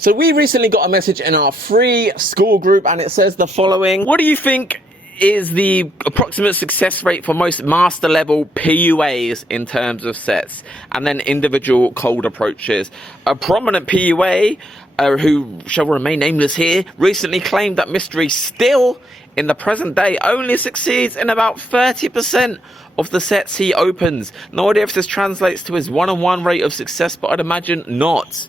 So we recently got a message in our free school group and it says the following. What do you think is the approximate success rate for most master level PUAs in terms of sets and then individual cold approaches? A prominent PUA, who shall remain nameless here, recently claimed that Mystery still in the present day only succeeds in about 30% of the sets he opens. No idea if this translates to his one-on-one rate of success, but I'd imagine not.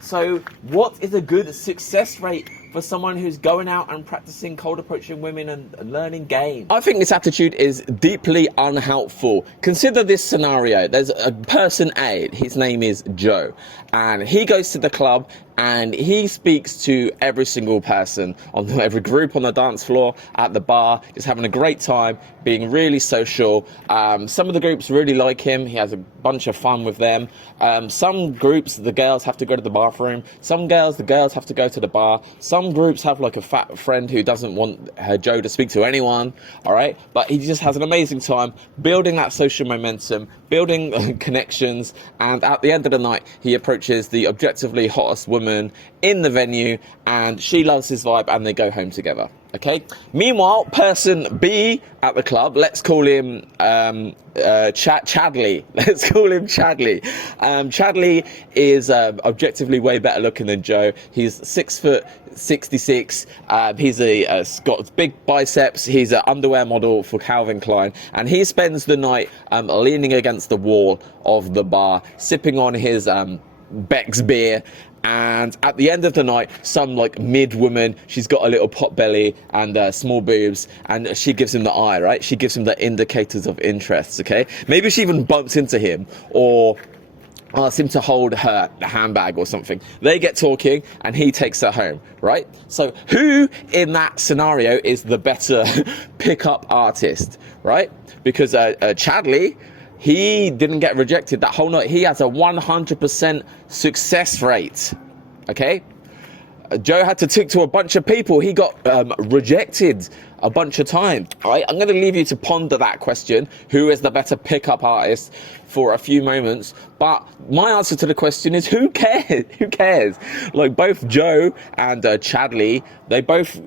So what is a good success rate for someone who's going out and practicing cold approaching women and learning game? I think this attitude is deeply unhelpful. Consider this scenario. There's a person A, his name is Joe, and he goes to the club and he speaks to every single person, on every group on the dance floor, at the bar, just having a great time, being really social. Some of the groups really like him. He has a bunch of fun with them. Some groups, the girls have to go to the bathroom. Some girls, the girls have to go to the bar. Some groups have like a fat friend who doesn't want her Joe to speak to anyone, all right? But he just has an amazing time building that social momentum, building connections, and at the end of the night, he approaches the objectively hottest woman in the venue, and she loves his vibe, and they go home together. Okay. Meanwhile, person B at the club, let's call him Chadley. Let's call him Chadley. Chadley is objectively way better looking than Joe. He's 6'66". He's got big biceps. He's an underwear model for Calvin Klein, and he spends the night leaning against the wall of the bar, sipping on his Beck's beer. And at the end of the night, some like mid woman, she's got a little pot belly and small boobs, and she gives him the eye, right? She gives him the indicators of interest, okay? Maybe she even bumps into him or asks him to hold her handbag or something. They get talking and he takes her home, right? So who in that scenario is the better pickup artist, right? Because Chadley, he didn't get rejected that whole night. He has a 100% success rate, okay? Joe had to talk to a bunch of people. He got rejected a bunch of times. All right, I'm going to leave you to ponder that question, who is the better pickup artist, for a few moments. But my answer to the question is, who cares? Who cares? Like, both Joe and Chadley, they both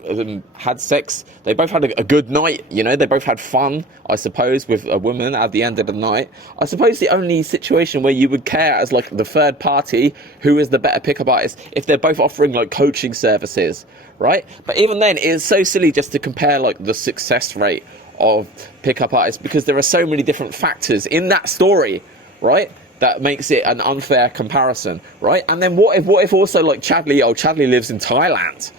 had sex. They both had a good night, you know. They both had fun, I suppose, with a woman at the end of the night. I suppose the only situation where you would care as like the third party who is the better pickup artist, if they're both offering like coaching services, right? But even then, it is so silly just to compare like the success rate of pickup artists, because there are so many different factors in that story, right, that makes it an unfair comparison, right? And then what if also like Chadley lives in Thailand?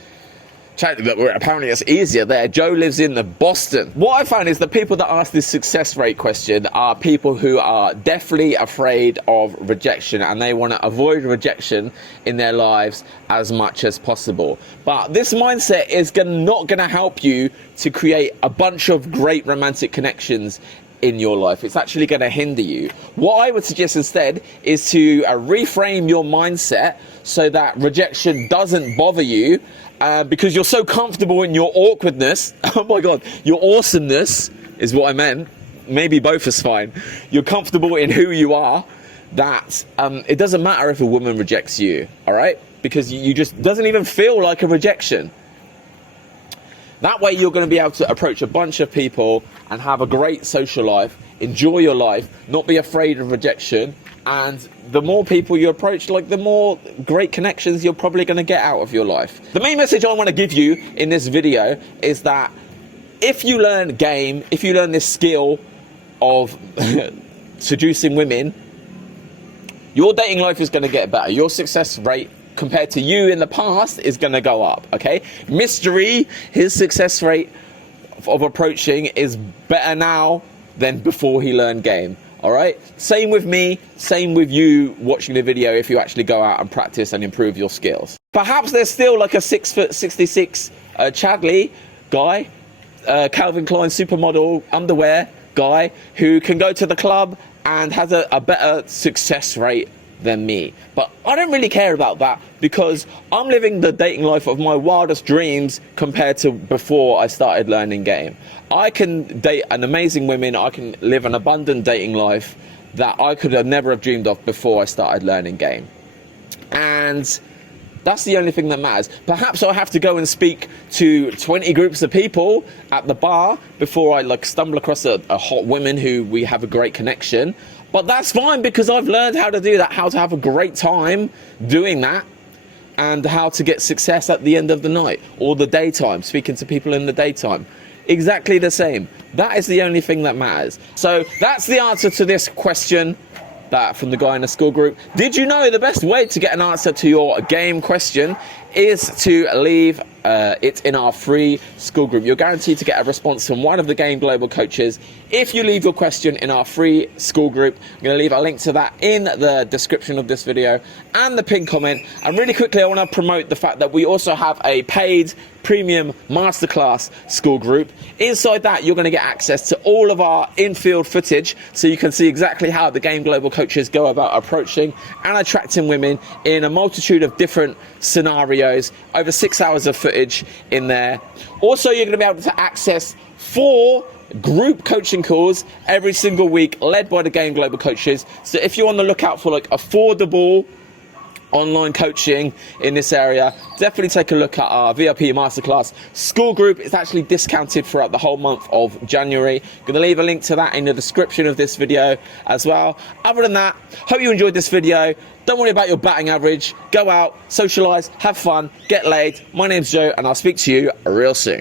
Apparently it's easier there. Joe lives in Boston. What I found is the people that ask this success rate question are people who are definitely afraid of rejection, and they want to avoid rejection in their lives as much as possible. But this mindset is not going to help you to create a bunch of great romantic connections in your life. It's actually going to hinder you. What I would suggest instead is to reframe your mindset so that rejection doesn't bother you, because you're so comfortable in your awkwardness. Oh my God, your awesomeness is what I meant. Maybe both is fine. You're comfortable in who you are, that it doesn't matter if a woman rejects you, all right? Because you just doesn't even feel like a rejection. That way you're going to be able to approach a bunch of people and have a great social life, enjoy your life, not be afraid of rejection. And the more people you approach, like, the more great connections you're probably going to get out of your life. The main message I want to give you in this video is that if you learn game, if you learn this skill of seducing women, your dating life is going to get better. Your success rate compared to you in the past is going to go up, okay? Mystery, his success rate of approaching is better now than before he learned game. All right, same with me, same with you watching the video if you actually go out and practice and improve your skills. Perhaps there's still like a 6'66" Chadley guy, Calvin Klein supermodel underwear guy, who can go to the club and has a better success rate than me. But I don't really care about that, because I'm living the dating life of my wildest dreams compared to before I started learning game. I can date an amazing women. I can live an abundant dating life that I could have never have dreamed of before I started learning game. And That's the only thing that matters. Perhaps I have to go and speak to 20 groups of people at the bar before I like stumble across a hot woman who we have a great connection. But that's fine, because I've learned how to do that, how to have a great time doing that, and how to get success at the end of the night or the daytime, speaking to people in the daytime. Exactly the same. That is the only thing that matters. So that's the answer to this question that from the guy in the school group. Did you know the best way to get an answer to your game question is to leave it in our free school group? You're guaranteed to get a response from one of the Game Global coaches if you leave your question in our free school group. I'm going to leave a link to that in the description of this video and the pinned comment. And really quickly, I want to promote the fact that we also have a paid premium masterclass school group. Inside that, you're going to get access to all of our in-field footage, so you can see exactly how the Game Global coaches go about approaching and attracting women in a multitude of different scenarios. Over 6 hours of footage in there. Also, you're going to be able to access 4 group coaching calls every single week, led by the Game Global coaches. So if you're on the lookout for like affordable online coaching in this area, definitely take a look at our VIP Masterclass school group. It's actually discounted throughout the whole month of January. Going to leave a link to that in the description of this video as well. Other than that, hope you enjoyed this video. Don't worry about your batting average. Go out, socialise, have fun, get laid. My name's Joe, and I'll speak to you real soon.